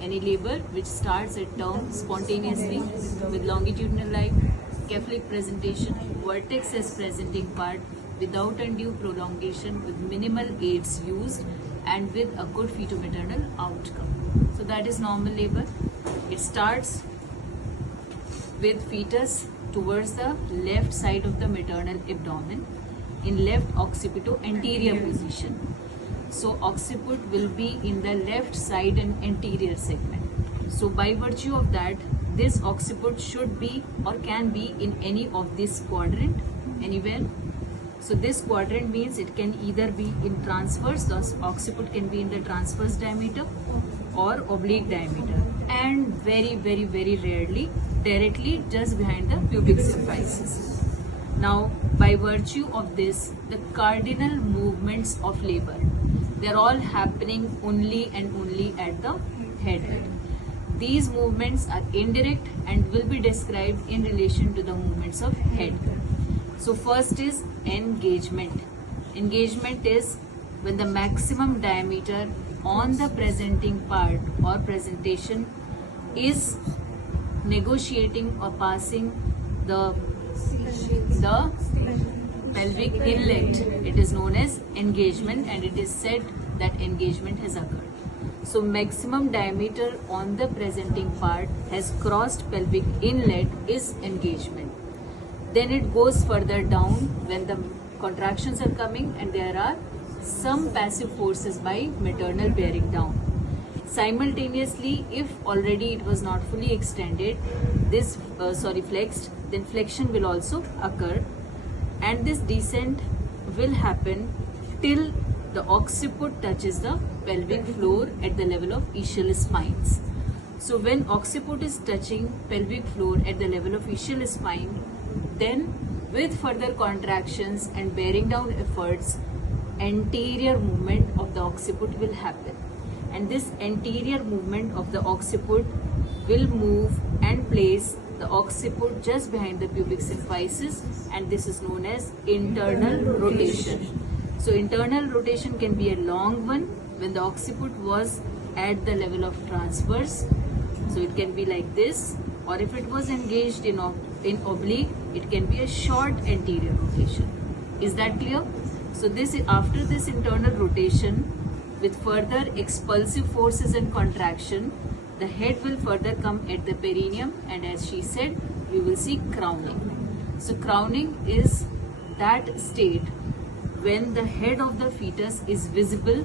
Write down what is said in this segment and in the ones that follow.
any labor which starts at term spontaneously with longitudinal line, cephalic presentation, vertex as presenting part without undue prolongation with minimal aids used and with a good feto-maternal outcome. So that is normal labor. It starts with fetus towards the left side of the maternal abdomen in left occipito anterior position. So occiput will be in the left side and anterior segment. So by virtue of that, this occiput should be or can be in any of this quadrant, anywhere. So this quadrant means it can either be in transverse, thus occiput can be in the transverse diameter or oblique diameter, and very rarely directly just behind the pubic symphysis. Now by virtue of this, the cardinal movements of labor, they're all happening only and only at the head. These movements are indirect and will be described in relation to the movements of head. So first is engagement. Engagement is when the maximum diameter on the presenting part or presentation is negotiating or passing the pelvic inlet. It is known as engagement, and it is said that engagement has occurred. So maximum diameter on the presenting part has crossed pelvic inlet is engagement. Then it goes further down when the contractions are coming and there are some passive forces by maternal bearing down. Simultaneously, if already it was not fully extended, this flexed, then flexion will also occur, and this descent will happen till the occiput touches the pelvic floor at the level of ischial spines. So when occiput is touching pelvic floor at the level of ischial spine, then with further contractions and bearing down efforts, anterior movement of the occiput will happen, and this anterior movement of the occiput will move and place the occiput just behind the pubic symphysis, and this is known as internal rotation. So internal rotation can be a long one when the occiput was at the level of transverse, so it can be like this, or if it was engaged in oblique, it can be a short anterior rotation. Is that clear? So this, after this internal rotation with further expulsive forces and contraction, the head will further come at the perineum, and as she said, we will see crowning. So crowning is that state when the head of the fetus is visible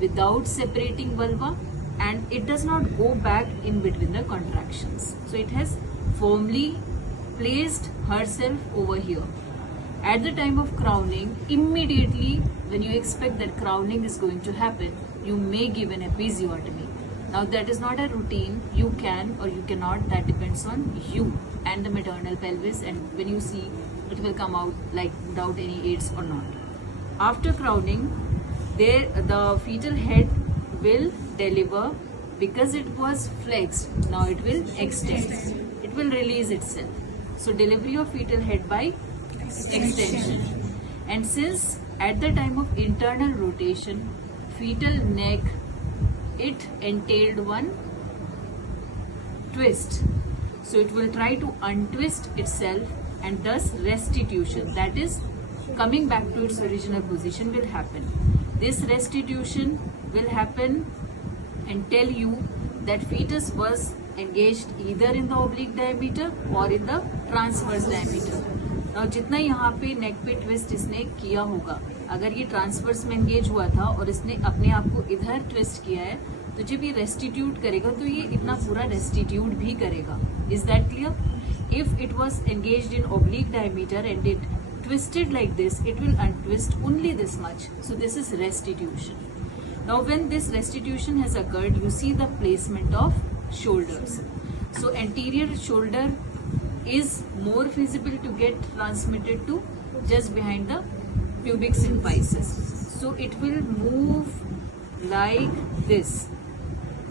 without separating vulva, and it does not go back in between the contractions. So it has firmly placed herself over here. At the time of crowning, immediately when you expect that crowning is going to happen, you may give an episiotomy. Now that is not a routine, you can or you cannot, that depends on you and the maternal pelvis, and when you see it will come out like without any aids or not. After crowning, the fetal head will deliver because it was flexed. Now it will extend. It will release itself. So delivery of fetal head by extension. And since at the time of internal rotation, fetal neck, it entailed one twist. So it will try to untwist itself, and thus restitution, that is coming back to its original position, will happen. This restitution will happen and tell you that fetus was engaged either in the oblique diameter or in the transverse diameter. Now जितना यहाँ पे नेक पे twist इसने किया होगा, अगर ये transverse में एंगेज हुआ था और इसने अपने आप को इधर ट्विस्ट किया है, तो जब ये रेस्टिट्यूट करेगा तो ये इतना पूरा रेस्टिट्यूट भी करेगा. Is that clear? If it was engaged in oblique diameter and it twisted like this, it will untwist only this much. So this is restitution. Now when this restitution has occurred, you see the placement of shoulders. So anterior shoulder is more feasible to get transmitted to just behind the pubic symphysis. So it will move like this,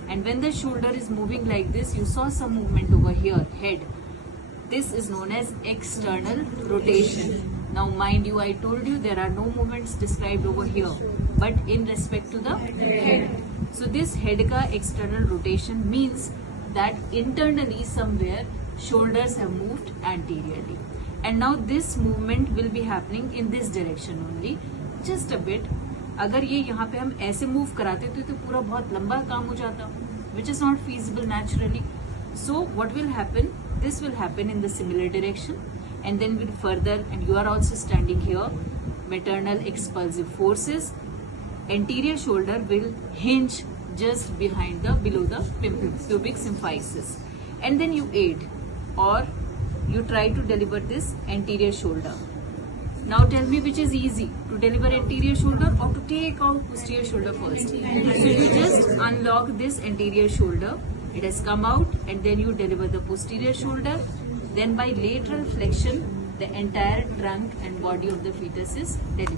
and when the shoulder is moving like this, you saw some movement over here, head. This is known as external rotation. Now mind you, I told you there are no movements described over here, but in respect to the head. So this head ka external rotation means that internally somewhere shoulders have moved anteriorly, and now this movement will be happening in this direction only, just a bit. अगर ये यहाँ पे हम ऐसे move कराते तो पूरा बहुत लंबा काम हो जाता, which is not feasible naturally. So what will happen? This will happen in the similar direction, and then will further, and you are also standing here, maternal expulsive forces, anterior shoulder will hinge just behind the below the pubic symphysis, and then you aid or you try to deliver this anterior shoulder. Now tell me which is easy, to deliver anterior shoulder or to take out posterior shoulder first. So you just unlock this anterior shoulder, it has come out, and then you deliver the posterior shoulder. Then by lateral flexion, the entire trunk and body of the fetus is delivered.